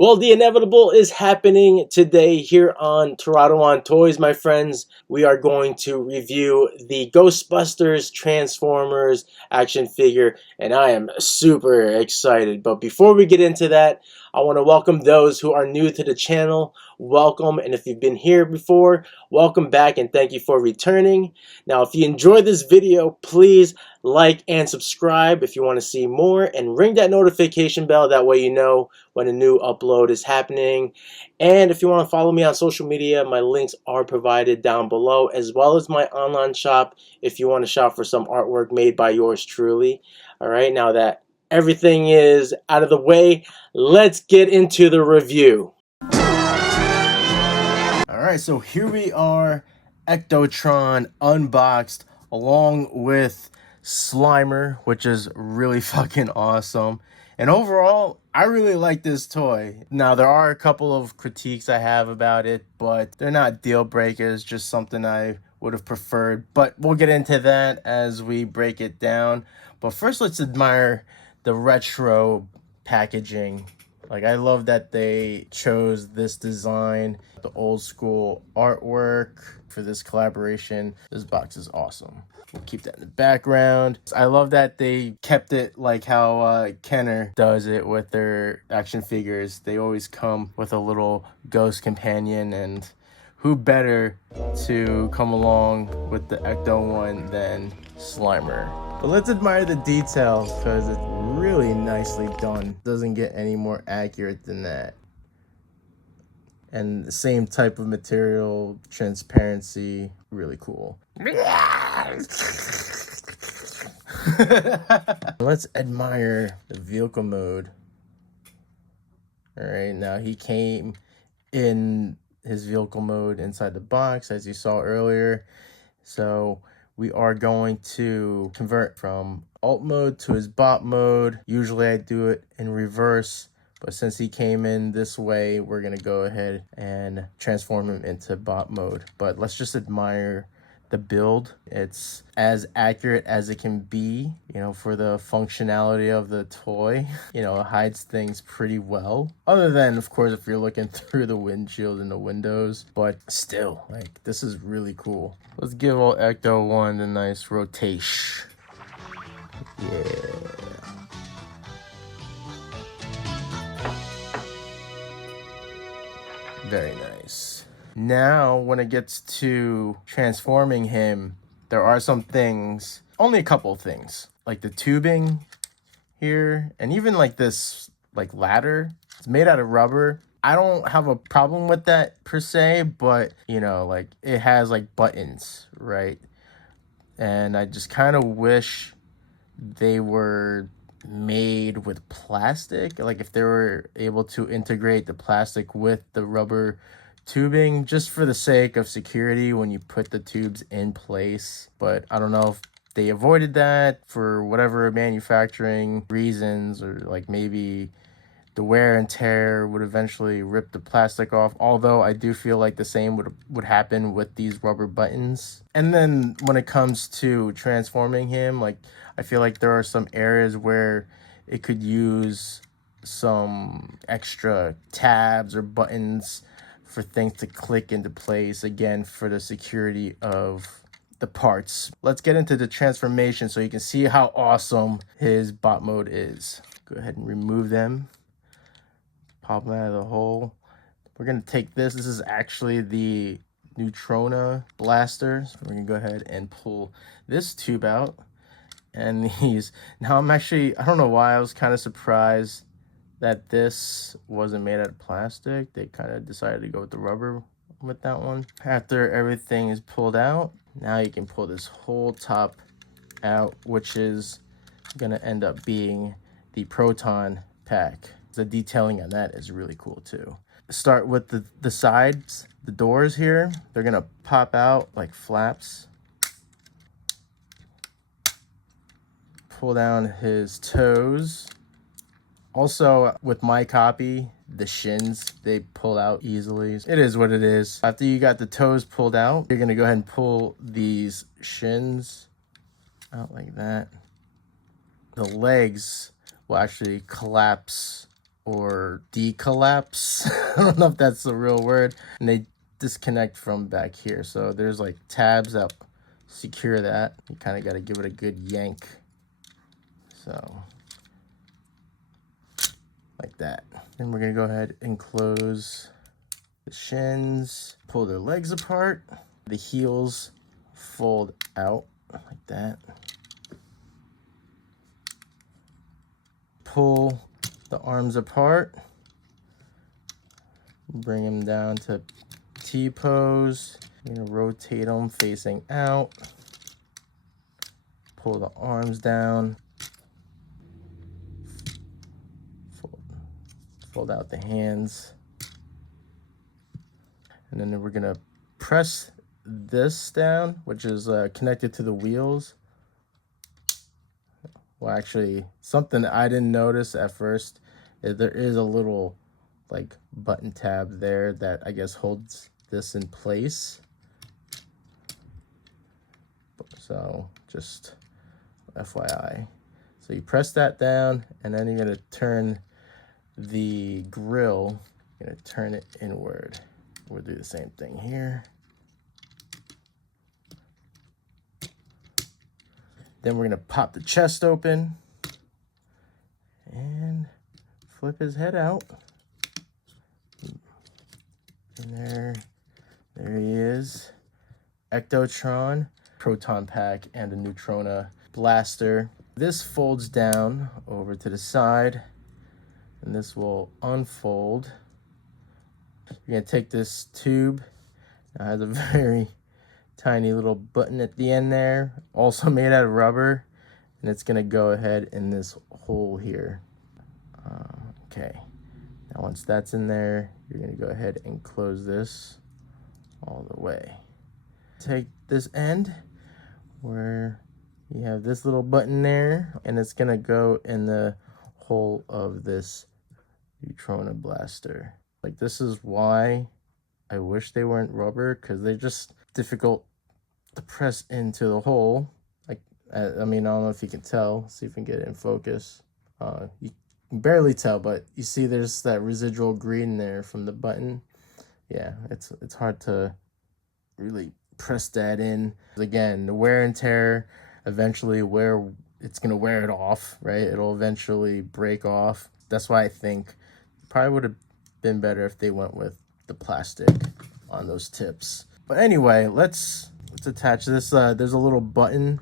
Well, the inevitable is happening today here on Toronto on Toys, my friends. We are going to review the Ghostbusters Transformers action figure, and I am super excited. But before we get into that, I want to welcome those who are new to the channel. Welcome, and if you've been here before, welcome back and thank you for returning. Now, if you enjoyed this video, please like and subscribe if you want to see more, and ring that notification bell. That way you know when a new upload is happening. And if you want to follow me on social media, my links are provided down below, as well as my online shop if you want to shop for some artwork made by yours truly. All right, now that everything is out of the way, let's get into the review. Alright, so here we are, Ectotron unboxed along with Slimer, which is really fucking awesome. And overall, I really like this toy. Now, there are a couple of critiques I have about it, but they're not deal breakers, just something I would have preferred. But we'll get into that as we break it down. But first, let's admire the retro packaging. Like, I love that they chose this design, the old school artwork for this collaboration. This box is awesome. We'll keep that in the background. I love that they kept it like how Kenner does it with their action figures. They always come with a little ghost companion, and who better to come along with the Ecto one than Slimer. But let's admire the details because it's really nicely done. Doesn't get any more accurate than that. And the same type of material, transparency, really cool. Let's admire the vehicle mode. All right, now he came in his vehicle mode inside the box, as you saw earlier. So we are going to convert from alt mode to his bot mode. Usually I do it in reverse, but since he came in this way, we're gonna go ahead and transform him into bot mode. But let's just admire the build. It's as accurate as it can be, you know, for the functionality of the toy. You know, it hides things pretty well. Other than, of course, if you're looking through the windshield and the windows. But still, like, this is really cool. Let's give old Ecto one a nice rotation. Yeah. Very nice. Now, when it gets to transforming him, there are some things, only a couple of things, like the tubing here, and even like this like ladder. It's made out of rubber. I don't have a problem with that per se, but you know, like it has like buttons, right? And I just kind of wish they were made with plastic, like if they were able to integrate the plastic with the rubber tubing, just for the sake of security when you put the tubes in place. But I don't know if they avoided that for whatever manufacturing reasons, or like maybe the wear and tear would eventually rip the plastic off, although I do feel like the same would happen with these rubber buttons. And then when it comes to transforming him, like I feel like there are some areas where it could use some extra tabs or buttons for things to click into place, again, for the security of the parts. Let's get into the transformation so you can see how awesome his bot mode is. Go ahead and remove them. Pop them out of the hole. We're gonna take this. This is actually the Neutrona blaster. So we're gonna go ahead and pull this tube out. And these, now I'm actually, I don't know why I was kind of surprised that this wasn't made out of plastic. They kind of decided to go with the rubber with that one. After everything is pulled out, now you can pull this whole top out, which is gonna end up being the proton pack. The detailing on that is really cool too. Start with the sides, the doors here. They're gonna pop out like flaps. Pull down his toes. Also, with my copy, the shins, they pull out easily. It is what it is. After you got the toes pulled out, you're gonna go ahead and pull these shins out like that. The legs will actually collapse or decollapse. I don't know if that's the real word. And they disconnect from back here. So there's like tabs that secure that. You kind of got to give it a good yank. So like that. Then we're going to go ahead and close the shins, pull their legs apart. The heels fold out like that. Pull the arms apart. Bring them down to T-pose. You're gonna rotate them facing out. Pull the arms down. Fold out the hands. And then we're gonna press this down, which is connected to the wheels. Well, actually, something I didn't notice at first is there is a little like button tab there that I guess holds this in place. So just FYI. So you press that down, and then you're gonna turn the grill, you're gonna turn it inward. We'll do the same thing here. Then we're gonna pop the chest open and flip his head out. And there he is. Ectotron, proton pack, and a neutrona blaster. This folds down over to the side, and this will unfold. You're gonna take this tube. It has a very tiny little button at the end there, also made out of rubber, and it's gonna go ahead in this hole here. Okay, now once that's in there, you're gonna go ahead and close this all the way. Take this end where you have this little button there, and it's gonna go in the hole of this neutrona blaster. Like, this is why I wish they weren't rubber, because they're just difficult to press into the hole. Like, I mean, I don't know if you can tell. Let's see if we can get it in focus. You can barely tell, but you see there's that residual green there from the button. Yeah, it's hard to really press that in. Again, the wear and tear, eventually it's gonna wear it off, right? It'll eventually break off. That's why I think probably would have been better if they went with the plastic on those tips. But anyway, let's attach this. There's a little button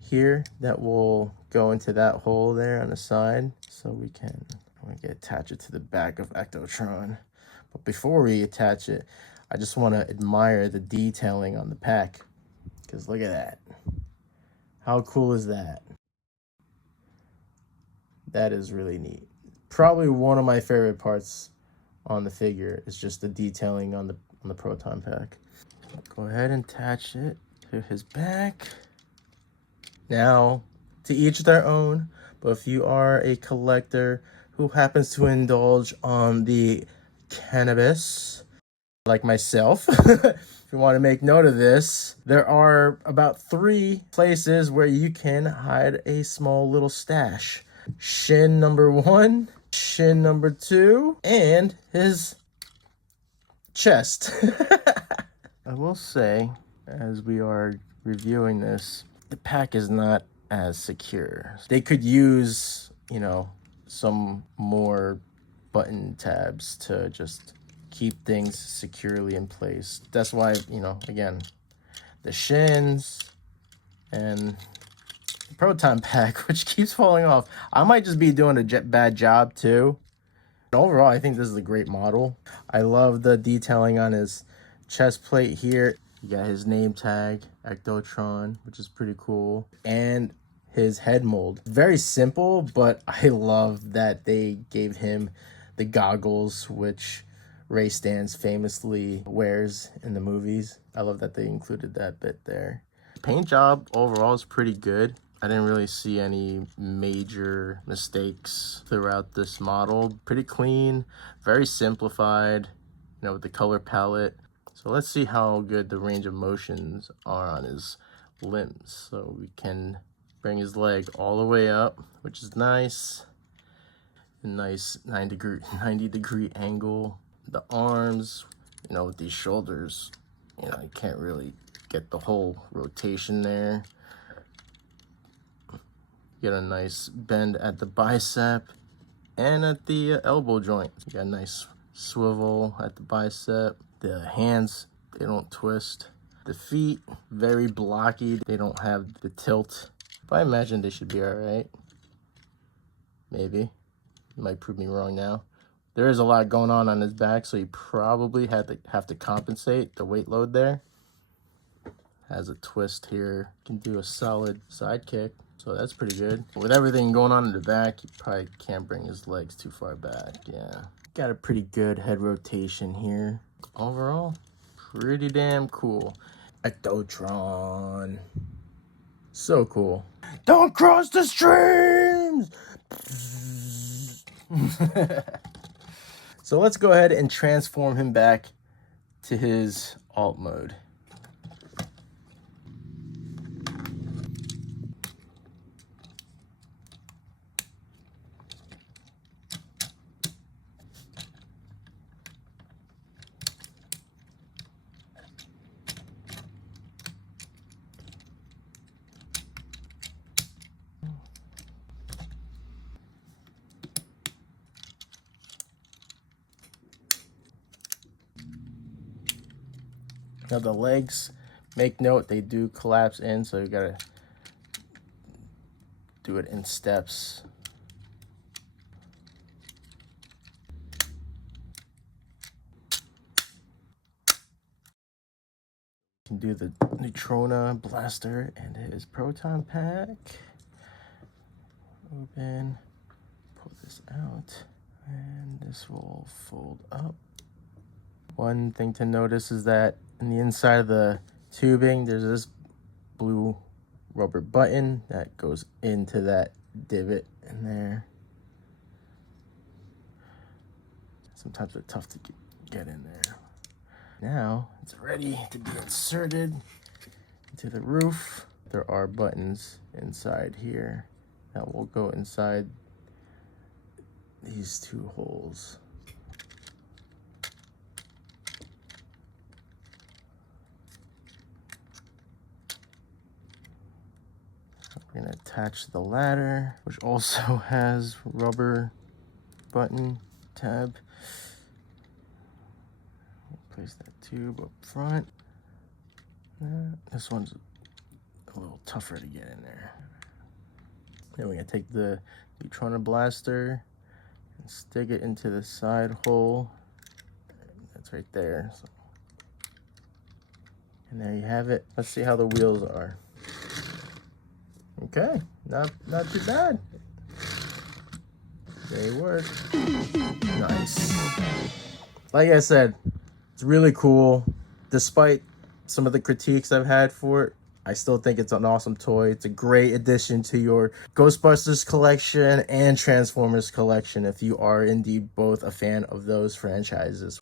here that will go into that hole there on the side, so we can attach it to the back of Ectotron. But before we attach it, I just want to admire the detailing on the pack, because look at that. How cool is that? That is really neat. Probably one of my favorite parts on the figure is just the detailing on the proton pack. Go ahead and attach it to his back. Now, to each their own, but if you are a collector who happens to indulge on the cannabis, like myself, if you want to make note of this, there are about 3 places where you can hide a small little stash. Shin number 1, shin number 2, and his chest. I will say, as we are reviewing this, the pack is not as secure. They could use, you know, some more button tabs to just keep things securely in place. That's why, you know, again, the shins and the proton pack, which keeps falling off. I might just be doing a bad job too. Overall, I think this is a great model. I love the detailing on his chest plate here. You got his name tag, Ectotron, which is pretty cool, and his head mold. Very simple, but I love that they gave him the goggles, which Ray Stantz famously wears in the movies. I love that they included that bit there. Paint job overall is pretty good. I didn't really see any major mistakes throughout this model. Pretty clean, very simplified, you know, with the color palette. So let's see how good the range of motions are on his limbs. So we can bring his leg all the way up, which is nice. A nice 90 degree angle. The arms, you know, with these shoulders, you know, you can't really get the whole rotation there. Get a nice bend at the bicep and at the elbow joint. You got a nice swivel at the bicep. The hands, they don't twist. The feet, very blocky. They don't have the tilt. But I imagine they should be all right. Maybe. You might prove me wrong now. There is a lot going on his back, so you probably have to compensate the weight load there. Has a twist here. Can do a solid side kick, so that's pretty good. With everything going on in the back, you probably can't bring his legs too far back. Yeah. Got a pretty good head rotation here. Overall, pretty damn cool. Ectotron. So cool. Don't cross the streams! So let's go ahead and transform him back to his alt mode. Now the legs, make note, they do collapse in, so you gotta do it in steps. You can do the Neutrona blaster and his proton pack. Open, pull this out, and this will fold up. One thing to notice is that in the inside of the tubing, there's this blue rubber button that goes into that divot in there. Sometimes they're tough to get in there. Now it's ready to be inserted into the roof. There are buttons inside here that will go inside these two holes. We're gonna attach the ladder, which also has rubber button tab. Place that tube up front. This one's a little tougher to get in there. Then we're gonna take the Neutrona blaster and stick it into the side hole. That's right there. So, and there you have it. Let's see how the wheels are. Okay, not too bad. They work. Nice. Like I said, it's really cool. Despite some of the critiques I've had for it, I still think it's an awesome toy. It's a great addition to your Ghostbusters collection and Transformers collection if you are indeed both a fan of those franchises.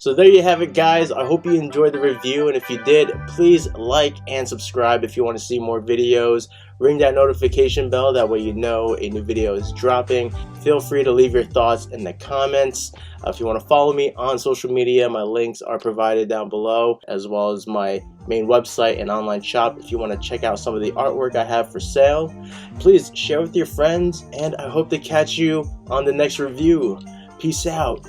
So there you have it, guys. I hope you enjoyed the review, and if you did, please like and subscribe if you want to see more videos. Ring that notification bell, that way you know a new video is dropping. Feel free to leave your thoughts in the comments. If you want to follow me on social media, my links are provided down below, as well as my main website and online shop if you want to check out some of the artwork I have for sale. Please share with your friends, and I hope to catch you on the next review. Peace out.